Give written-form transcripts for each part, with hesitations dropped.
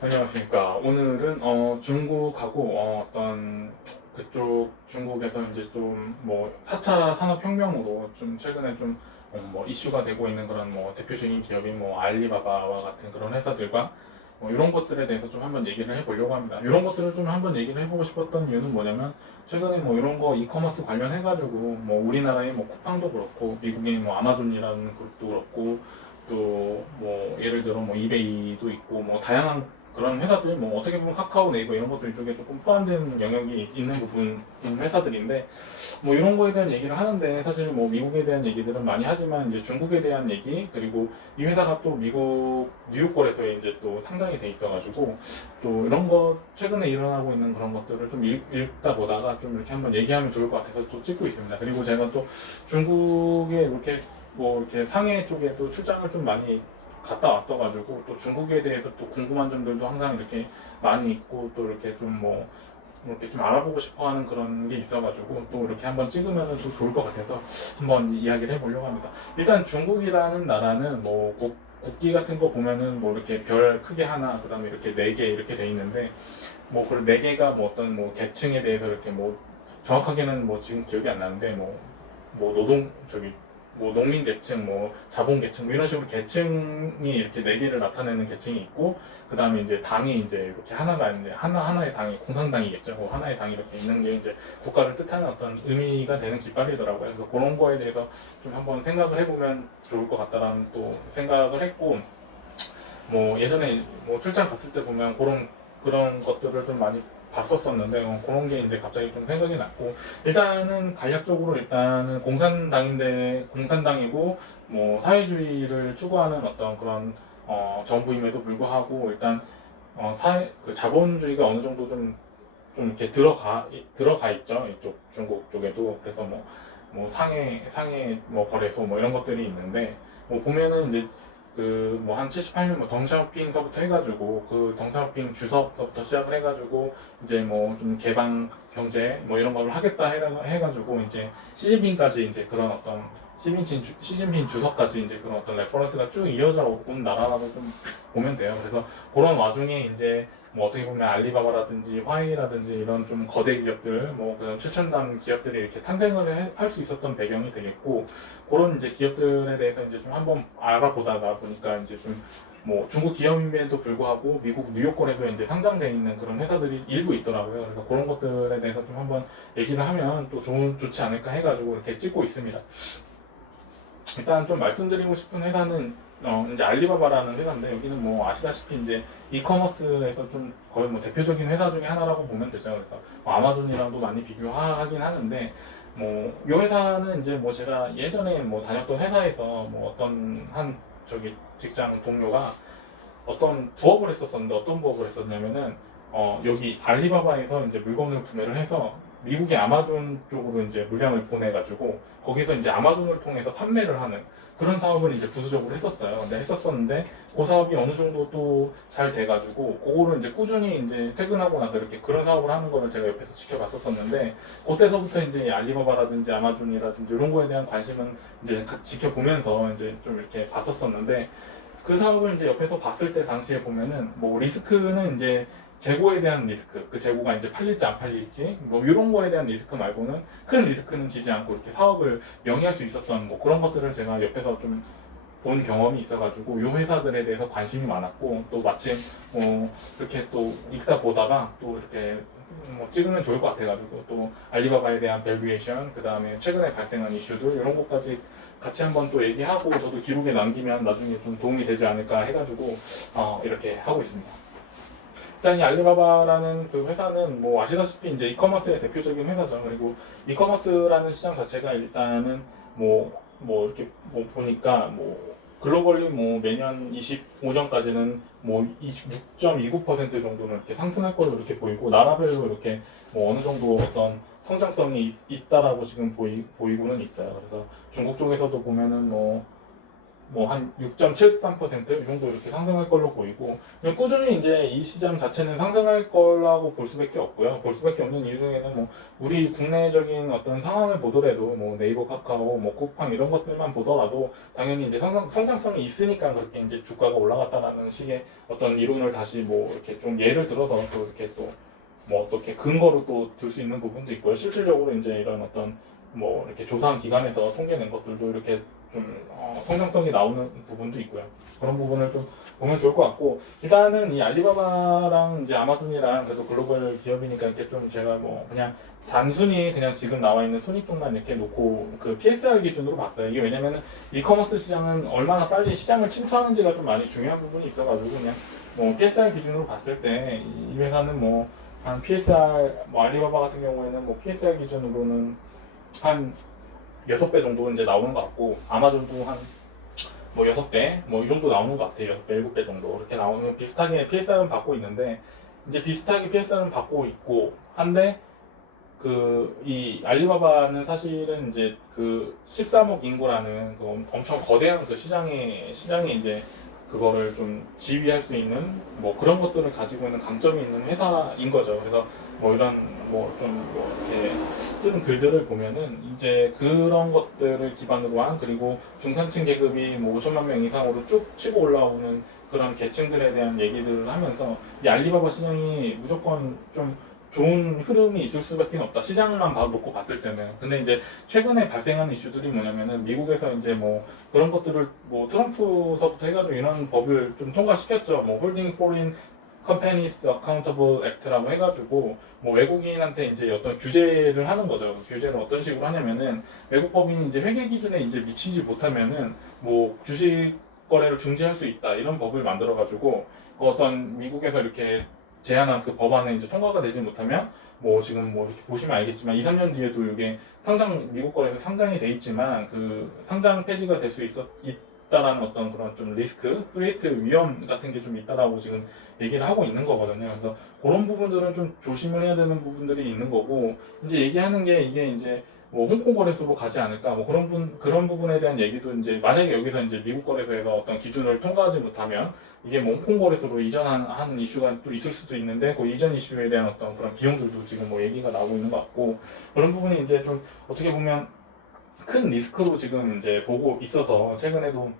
안녕하십니까. 오늘은 중국하고 어떤 그쪽 중국에서 이제 좀 뭐 4차 산업혁명으로 좀 최근에 좀 뭐 이슈가 되고 있는 그런 뭐 대표적인 기업인 뭐 알리바바와 같은 그런 회사들과 뭐 이런 것들에 대해서 좀 한번 얘기를 해보려고 합니다. 이런 것들을 좀 한번 얘기를 해보고 싶었던 이유는 뭐냐면 최근에 뭐 이런 거 이커머스 관련해가지고 뭐 우리나라의 뭐 쿠팡도 그렇고 미국의 뭐 아마존이라는 그룹도 그렇고 또 뭐 예를 들어 뭐 이베이도 있고 뭐 다양한 그런 회사들 뭐 어떻게 보면 카카오 네이버 이런 것들 이쪽에 조금 포함되는 영역이 있는 부분인 회사들인데 뭐 이런 거에 대한 얘기를 하는데 사실 뭐 미국에 대한 얘기들은 많이 하지만 이제 중국에 대한 얘기 그리고 이 회사가 또 미국 뉴욕 거래소에 이제 또 상장이 돼 있어가지고 또 이런 거 최근에 일어나고 있는 그런 것들을 좀 읽다 보다가 좀 이렇게 한번 얘기하면 좋을 것 같아서 또 찍고 있습니다. 그리고 제가 또 중국에 이렇게 뭐 이렇게 상해 쪽에 또 출장을 좀 많이 갔다 왔어가지고 또 중국에 대해서 또 궁금한 점들도 항상 이렇게 많이 있고 또 이렇게 좀 뭐 이렇게 좀 알아보고 싶어하는 그런 게 있어가지고 또 이렇게 한번 찍으면 또 좋을 것 같아서 한번 이야기를 해보려고 합니다. 일단 중국이라는 나라는 뭐 국기 같은 거 보면은 뭐 이렇게 별 크게 하나 그다음에 이렇게 네 개 이렇게 돼 있는데 뭐 그 네 개가 뭐 어떤 뭐 계층에 대해서 이렇게 뭐 정확하게는 뭐 지금 기억이 안 나는데 뭐 노동 저기 뭐 농민 계층, 뭐 자본 계층, 뭐 이런 식으로 계층이 이렇게 네 개를 나타내는 계층이 있고, 그 다음에 이제 당이 이제 이렇게 하나가 있는데 하나의 당이 공산당이겠죠. 뭐 하나의 당이 이렇게 있는 게 이제 국가를 뜻하는 어떤 의미가 되는 깃발이더라고요. 그래서 그런 거에 대해서 좀 한번 생각을 해보면 좋을 것 같다라는 또 생각을 했고, 뭐 예전에 뭐 출장 갔을 때 보면 그런 것들을 좀 많이 봤었었는데 그런 게 이제 갑자기 좀 생각이 났고 일단은 간략적으로 일단은 공산당이고 뭐 사회주의를 추구하는 어떤 그런 정부임에도 불구하고 일단 사회 그 자본주의가 어느 정도 좀 이렇게 들어가 있죠. 이쪽 중국 쪽에도. 그래서 뭐 상해 뭐 거래소 뭐 이런 것들이 있는데 뭐 보면은 이제 그 뭐 한 78년 뭐 덩샤오핑서부터 해가지고 그 덩샤오핑 주석서부터 시작을 해가지고 이제 뭐 좀 개방 경제 뭐 이런 걸 하겠다 해가지고 이제 시진핑까지 이제 그런 어떤 시진핑 주석까지 이제 그런 어떤 레퍼런스가 쭉 이어져 온 나라라고 좀 보면 돼요. 그래서 그런 와중에 이제 뭐 어떻게 보면 알리바바라든지 화웨이라든지 이런 좀 거대 기업들, 뭐 그런 최첨단 기업들이 이렇게 탄생을 할 수 있었던 배경이 되겠고, 그런 이제 기업들에 대해서 이제 좀 한번 알아보다가 보니까 이제 좀 뭐 중국 기업임에도 불구하고 미국 뉴욕권에서 이제 상장되어 있는 그런 회사들이 일부 있더라고요. 그래서 그런 것들에 대해서 좀 한번 얘기를 하면 또 좋지 않을까 해가지고 이렇게 찍고 있습니다. 일단 좀 말씀드리고 싶은 회사는 이제 알리바바라는 회사인데 여기는 뭐 아시다시피 이제 이커머스에서 좀 거의 뭐 대표적인 회사 중에 하나라고 보면 되죠. 그래서 뭐 아마존이랑도 많이 비교하긴 하는데 뭐 이 회사는 이제 뭐 제가 예전에 뭐 다녔던 회사에서 뭐 어떤 한 저기 직장 동료가 어떤 부업을 했었었는데 어떤 부업을 했었냐면은 여기 알리바바에서 이제 물건을 구매를 해서 미국의 아마존 쪽으로 이제 물량을 보내가지고 거기서 이제 아마존을 통해서 판매를 하는 그런 사업을 이제 부수적으로 했었어요. 근데 했었었는데 그 사업이 어느 정도 또 잘 돼가지고 그거를 이제 꾸준히 이제 퇴근하고 나서 이렇게 그런 사업을 하는 거를 제가 옆에서 지켜봤었었는데 그때서부터 이제 알리바바라든지 아마존이라든지 이런 거에 대한 관심은 이제 지켜보면서 이제 좀 이렇게 봤었었는데 그 사업을 이제 옆에서 봤을 때 당시에 보면은 뭐 리스크는 이제 재고에 대한 리스크, 그 재고가 이제 팔릴지 안 팔릴지 뭐 이런 거에 대한 리스크 말고는 큰 리스크는 지지 않고 이렇게 사업을 영위할 수 있었던 뭐 그런 것들을 제가 옆에서 좀 본 경험이 있어가지고 이 회사들에 대해서 관심이 많았고 또 마침 이렇게 또 읽다 보다가 또 이렇게 뭐 찍으면 좋을 것 같아가지고 또 알리바바에 대한 밸류에이션 그 다음에 최근에 발생한 이슈들 이런 것까지 같이 한번 또 얘기하고 저도 기록에 남기면 나중에 좀 도움이 되지 않을까 해가지고 이렇게 하고 있습니다. 일단 이 알리바바라는 그 회사는 뭐 아시다시피 이제 이커머스의 대표적인 회사죠. 그리고 이커머스라는 시장 자체가 일단은 뭐 이렇게 뭐 보니까 뭐 글로벌리 뭐 매년 25년까지는 뭐 6.29% 정도는 이렇게 상승할 걸로 이렇게 보이고 나라별로 이렇게 뭐 어느 정도 어떤 성장성이 있다라고 지금 보이고는 있어요. 그래서 중국 쪽에서도 보면은 뭐 뭐 한 6.73%이 정도 이렇게 상승할 걸로 보이고, 그냥 꾸준히 이제 이 시장 자체는 상승할 거라고 볼 수밖에 없고요. 볼 수밖에 없는 이유 중에는 뭐 우리 국내적인 어떤 상황을 보더라도 뭐 네이버, 카카오, 뭐 쿠팡 이런 것들만 보더라도 당연히 이제 성장성이 있으니까 그렇게 이제 주가가 올라갔다라는 식의 어떤 이론을 다시 뭐 이렇게 좀 예를 들어서 또 이렇게 또 뭐 어떻게 근거로 또 들 수 있는 부분도 있고요. 실질적으로 이제 이런 어떤 뭐 이렇게 조사한 기관에서 통계낸 것들도 이렇게 좀 성장성이 나오는 부분도 있고요. 그런 부분을 좀 보면 좋을 것 같고, 일단은 이 알리바바랑 이제 아마존이랑 그래도 글로벌 기업이니까 이렇게 좀 제가 뭐 그냥 단순히 그냥 지금 나와 있는 손익 쪽만 이렇게 놓고 그 PSR 기준으로 봤어요. 이게 왜냐면은 이커머스 시장은 얼마나 빨리 시장을 침투하는지가 좀 많이 중요한 부분이 있어가지고 그냥 뭐 PSR 기준으로 봤을 때 이 회사는 뭐 한 PSR 뭐 알리바바 같은 경우에는 뭐 PSR 기준으로는 한 6배 정도 이제 나오는 것 같고, 아마존도 한 뭐 6배 뭐 이 정도 나오는 것 같아요. 6배, 7배 정도 이렇게 나오는 비슷하게 PSR은 받고 있는데, 이제 비슷하게 PSR은 받고 있고 한데 그 이 알리바바는 사실은 이제 그 13억 인구라는 그 엄청 거대한 그 시장에 이제 그거를 좀 지휘할 수 있는 뭐 그런 것들을 가지고 있는 강점이 있는 회사인 거죠. 그래서 뭐 이런 뭐 좀 뭐 이렇게 쓰는 글들을 보면은 이제 그런 것들을 기반으로 한, 그리고 중산층 계급이 뭐 5천만 명 이상으로 쭉 치고 올라오는 그런 계층들에 대한 얘기들을 하면서 이 알리바바 시장이 무조건 좀 좋은 흐름이 있을 수밖에 없다. 시장만 놓고 봤을 때는. 근데 이제 최근에 발생한 이슈들이 뭐냐면은 미국에서 이제 뭐 그런 것들을 뭐 트럼프서부터 해가지고 이런 법을 좀 통과시켰죠. 뭐 홀딩 포린 컴퍼니스 어카운터블 액트라고 해가지고 뭐 외국인한테 이제 어떤 규제를 하는 거죠. 규제를 어떤 식으로 하냐면은 외국 법인이 이제 회계 기준에 이제 미치지 못하면은 뭐 주식 거래를 중지할 수 있다, 이런 법을 만들어가지고 그 어떤 미국에서 이렇게 제안한 그 법안에 이제 통과가 되지 못하면 뭐 지금 뭐 이렇게 보시면 알겠지만 2, 3년 뒤에도 이게 미국 거래에서 상장이 돼 있지만 그 상장 폐지가 될 수 있다라는 어떤 그런 좀 리스크, 스레이트 위험 같은 게 좀 있다라고 지금 얘기를 하고 있는 거거든요. 그래서 그런 부분들은 좀 조심을 해야 되는 부분들이 있는 거고, 이제 얘기하는 게 이게 이제 뭐 홍콩 거래소로 가지 않을까, 뭐 그런 부분에 대한 얘기도, 이제 만약에 여기서 이제 미국 거래소에서 어떤 기준을 통과하지 못하면 이게 뭐 홍콩 거래소로 이전하는 이슈가 또 있을 수도 있는데, 그 이전 이슈에 대한 어떤 그런 비용들도 지금 뭐 얘기가 나오고 있는 것 같고, 그런 부분이 이제 좀 어떻게 보면 큰 리스크로 지금 이제 보고 있어서 최근에도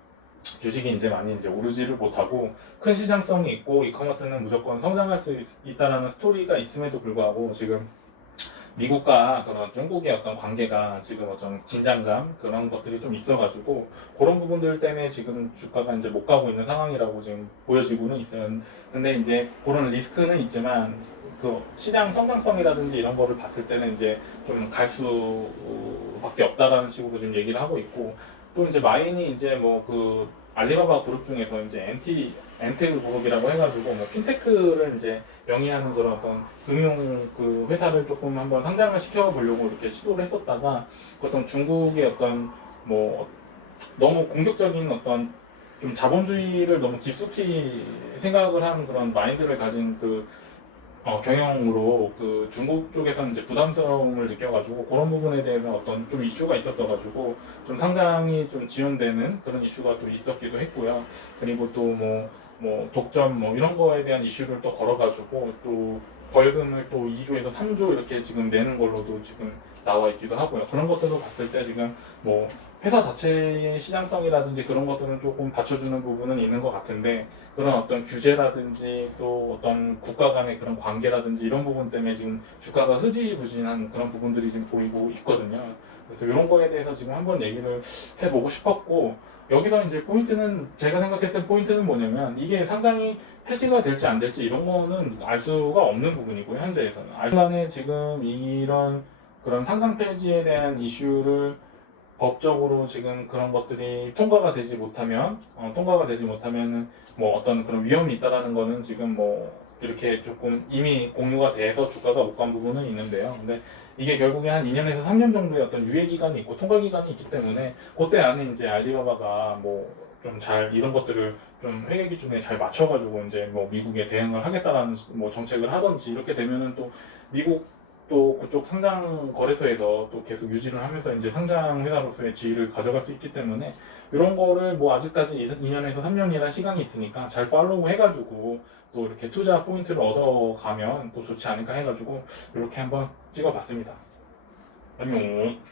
주식이 이제 많이 이제 오르지를 못하고, 큰 시장성이 있고 이커머스는 무조건 성장할 수 있다라는 스토리가 있음에도 불구하고 지금 미국과 그런 중국의 어떤 관계가 지금 어떤 긴장감 그런 것들이 좀 있어가지고 그런 부분들 때문에 지금 주가가 이제 못 가고 있는 상황이라고 지금 보여지고는 있어요. 근데 이제 그런 리스크는 있지만 그 시장 성장성이라든지 이런 거를 봤을 때는 이제 좀 갈 수밖에 없다라는 식으로 지금 얘기를 하고 있고, 또 이제 마인이 이제 뭐 그 알리바바 그룹 중에서 이제 엔트 그룹이라고 해가지고 뭐 핀테크를 이제 영위하는 그런 어떤 금융 그 회사를 조금 한번 상장을 시켜보려고 이렇게 시도를 했었다가, 그 어떤 중국의 어떤 뭐 너무 공격적인 어떤 좀 자본주의를 너무 깊숙이 생각을 하는 그런 마인드를 가진 그 경영으로 그 중국 쪽에서는 이제 부담스러움을 느껴가지고 그런 부분에 대해서 어떤 좀 이슈가 있었어가지고 좀 상장이 좀 지연되는 그런 이슈가 또 있었기도 했고요. 그리고 또 뭐 독점 뭐 이런 거에 대한 이슈를 또 걸어가지고 또 벌금을 또 2조에서 3조 이렇게 지금 내는 걸로도 지금 나와 있기도 하고요. 그런 것들로 봤을 때 지금 뭐 회사 자체의 시장성이라든지 그런 것들은 조금 받쳐주는 부분은 있는 것 같은데, 그런 어떤 규제라든지 또 어떤 국가 간의 그런 관계라든지 이런 부분 때문에 지금 주가가 흐지부진한 그런 부분들이 지금 보이고 있거든요. 그래서 이런 거에 대해서 지금 한번 얘기를 해보고 싶었고, 여기서 이제 포인트는, 제가 생각했을 때 포인트는 뭐냐면 이게 상장이 폐지가 될지 안 될지 이런 거는 알 수가 없는 부분이고, 현재에서는 알간에 지금 이런 그런 상장 폐지에 대한 이슈를 법적으로 지금 그런 것들이 통과가 되지 못하면은 뭐 어떤 그런 위험이 있다라는 거는 지금 뭐 이렇게 조금 이미 공유가 돼서 주가가 못 간 부분은 있는데요. 근데 이게 결국에 한 2년에서 3년 정도의 어떤 유예 기간이 있고 통과 기간이 있기 때문에 그때 안에 이제 알리바바가 뭐 좀 잘 이런 것들을 좀 회계 기준에 잘 맞춰가지고 이제 뭐 미국에 대응을 하겠다라는 뭐 정책을 하든지 이렇게 되면은 또 미국 또 그쪽 상장 거래소에서 또 계속 유지를 하면서 이제 상장 회사로서의 지위를 가져갈 수 있기 때문에 이런 거를 뭐 아직까지 2년에서 3년이나 시간이 있으니까 잘 팔로우 해가지고 또 이렇게 투자 포인트를 얻어가면 또 좋지 않을까 해가지고 이렇게 한번 찍어봤습니다. 안녕.